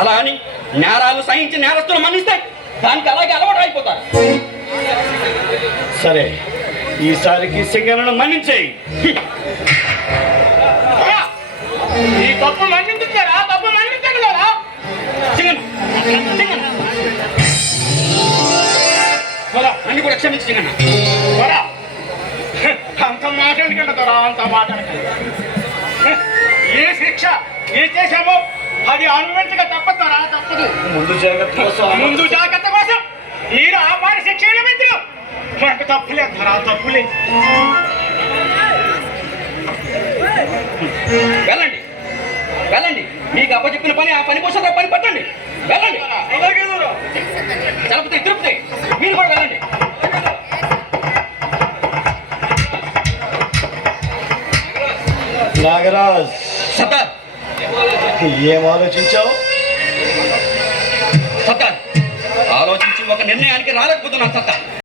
అలా అని నేరాలు సహించి నేరస్తులు మన్నిస్తే దానికి అలాగే అలవాటు అయిపోతారు. సరే ఈసారికి సింగలను మన్నించేయి. ఈ తప్పు మన్నించారా తప్పు మన్నించగలరా సింగన్న, సింగన్న. నన్ను కూడా క్షమించి సింగన్న త్వర అంత మాట్లాడకండి త్వర అంత మాట్లాడకండి. ఏ శిక్ష ఏ చేశామో అది అనుమతిగా తప్పతారా తప్పదు. ముందు జాగ్రత్త కోసం ముందు జాగ్రత్త కోసం. మీరు ఆ వారి శిక్ష విధించు మనకు తప్పులేదు ధర తప్పులేదు వెళ్ళండి. వెళ్ళండి. మీకు అప్పచెప్పిన పని ఆ పని కోసం పని పట్టండి. వెళ్ళండి. తిరుపతి తిరుపతి. మీరు కూడా వెళ్ళండి. నాగరాజ్. సత్తార్ ఏం ఆలోచించావు? సత్తా. ఆలోచించి ఒక నిర్ణయానికి రాలేకపోతున్నాను సత్తా.